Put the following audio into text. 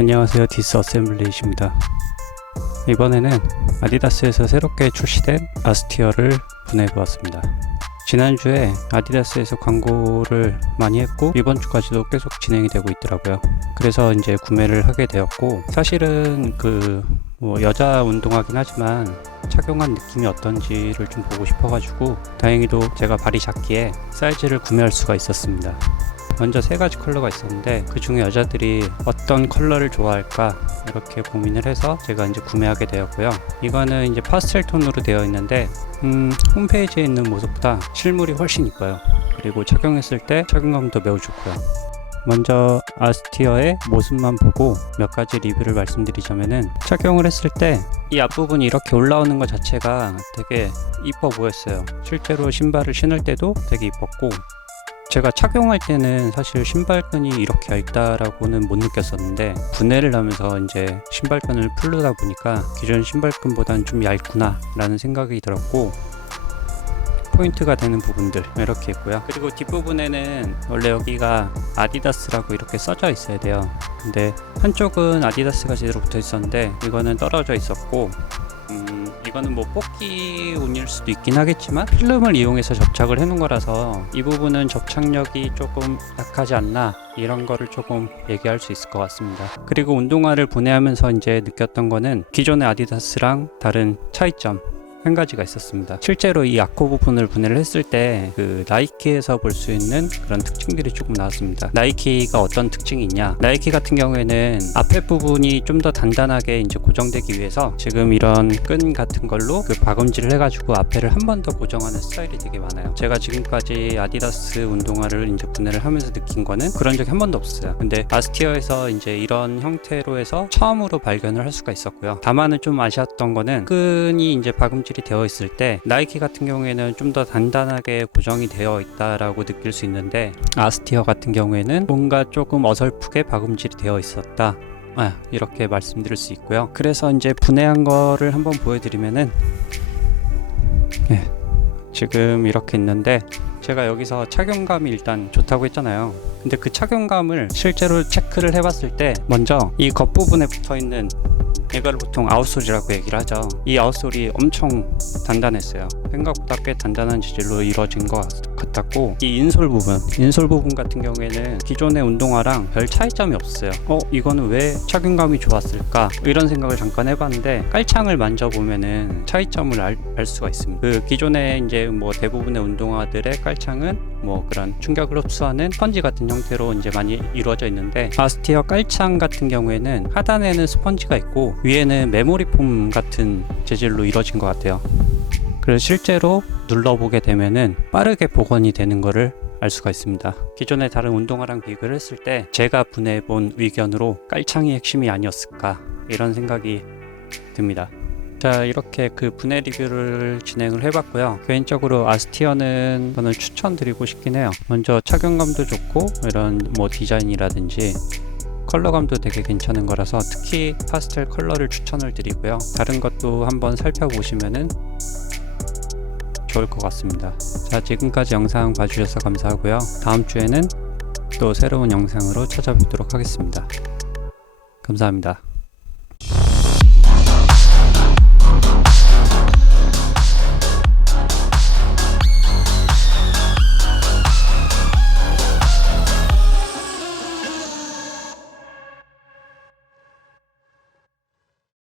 안녕하세요, 디스어셈블리이십니다. 이번에는 아디다스에서 새롭게 출시된 아스티어를 분해해보았습니다. 지난주에 아디다스에서 광고를 많이 했고 이번 주까지도 계속 진행이 되고 있더라고요. 그래서 이제 구매를 하게 되었고, 사실은 여자 운동화긴 하지만 착용한 느낌이 어떤지를 좀 보고 싶어가지고 다행히도 제가 발이 작기에 사이즈를 구매할 수가 있었습니다. 먼저 세 가지 컬러가 있었는데 그 중에 여자들이 어떤 컬러를 좋아할까 이렇게 고민을 해서 제가 이제 구매하게 되었고요. 이거는 이제 파스텔 톤으로 되어 있는데 홈페이지에 있는 모습보다 실물이 훨씬 이뻐요. 그리고 착용했을 때 착용감도 매우 좋고요. 먼저 아스티어의 모습만 보고 몇 가지 리뷰를 말씀드리자면은, 착용을 했을 때 이 앞부분이 이렇게 올라오는 것 자체가 되게 이뻐 보였어요. 실제로 신발을 신을 때도 되게 이뻤고, 제가 착용할 때는 사실 신발끈이 이렇게 얇다라고는 못 느꼈었는데 분해를 하면서 이제 신발끈을 풀르다 보니까 기존 신발끈보다는 좀 얇구나 라는 생각이 들었고, 포인트가 되는 부분들 이렇게 있고요. 그리고 뒷부분에는 원래 여기가 아디다스라고 이렇게 써져 있어야 돼요. 근데 한쪽은 아디다스가 제대로 붙어 있었는데 이거는 떨어져 있었고, 이거는 뽑기 운일 수도 있긴 하겠지만 필름을 이용해서 접착을 해 놓은 거라서 이 부분은 접착력이 조금 약하지 않나, 이런 거를 조금 얘기할 수 있을 것 같습니다. 그리고 운동화를 분해하면서 이제 느꼈던 거는 기존의 아디다스랑 다른 차이점 한 가지가 있었습니다. 실제로 이 아코 부분을 분해를 했을 때 나이키에서 볼 수 있는 그런 특징들이 조금 나왔습니다. 나이키가 어떤 특징이 있냐? 나이키 같은 경우에는 앞에 부분이 좀 더 단단하게 이제 고정되기 위해서 지금 이런 끈 같은 걸로 박음질을 해가지고 앞에를 한 번 더 고정하는 스타일이 되게 많아요. 제가 지금까지 아디다스 운동화를 이제 분해를 하면서 느낀 거는 그런 적이 한 번도 없어요. 근데 아스티어에서 이제 이런 형태로 해서 처음으로 발견을 할 수가 있었고요. 다만 좀 아쉬웠던 거는 끈이 이제 박음질 이 되어 있을 때 나이키 같은 경우에는 좀 더 단단하게 고정이 되어 있다라고 느낄 수 있는데, 아스티어 같은 경우에는 뭔가 조금 어설프게 박음질이 되어 있었다, 이렇게 말씀드릴 수 있고요. 그래서 이제 분해한 거를 한번 보여드리면은, 지금 이렇게 있는데 제가 여기서 착용감이 일단 좋다고 했잖아요. 근데 그 착용감을 실제로 체크를 해봤을 때, 먼저 이 겉부분에 붙어있는 이걸 보통 아웃솔이라고 얘기를 하죠. 이 아웃솔이 엄청 단단했어요. 생각보다 꽤 단단한 재질로 이루어진 것 같았고, 이 인솔 부분 같은 경우에는 기존의 운동화랑 별 차이점이 없어요. 이거는 왜 착용감이 좋았을까? 이런 생각을 잠깐 해봤는데, 깔창을 만져보면은 차이점을 알 수가 있습니다. 기존의 이제 대부분의 운동화들의 깔창은 그런 충격을 흡수하는 스펀지 같은 형태로 이제 많이 이루어져 있는데, 아스티어 깔창 같은 경우에는 하단에는 스펀지가 있고 위에는 메모리 폼 같은 재질로 이루어진 것 같아요. 그래서 실제로 눌러보게 되면은 빠르게 복원이 되는 거를 알 수가 있습니다. 기존의 다른 운동화랑 비교를 했을 때 제가 분해해본 의견으로 깔창이 핵심이 아니었을까, 이런 생각이 듭니다. 자, 이렇게 분해 리뷰를 진행을 해봤고요. 개인적으로 아스티어는 저는 추천드리고 싶긴 해요. 먼저 착용감도 좋고 이런 디자인이라든지 컬러감도 되게 괜찮은 거라서 특히 파스텔 컬러를 추천을 드리고요. 다른 것도 한번 살펴보시면은 좋을 것 같습니다. 자, 지금까지 영상 봐주셔서 감사하고요. 다음 주에는 또 새로운 영상으로 찾아뵙도록 하겠습니다. 감사합니다.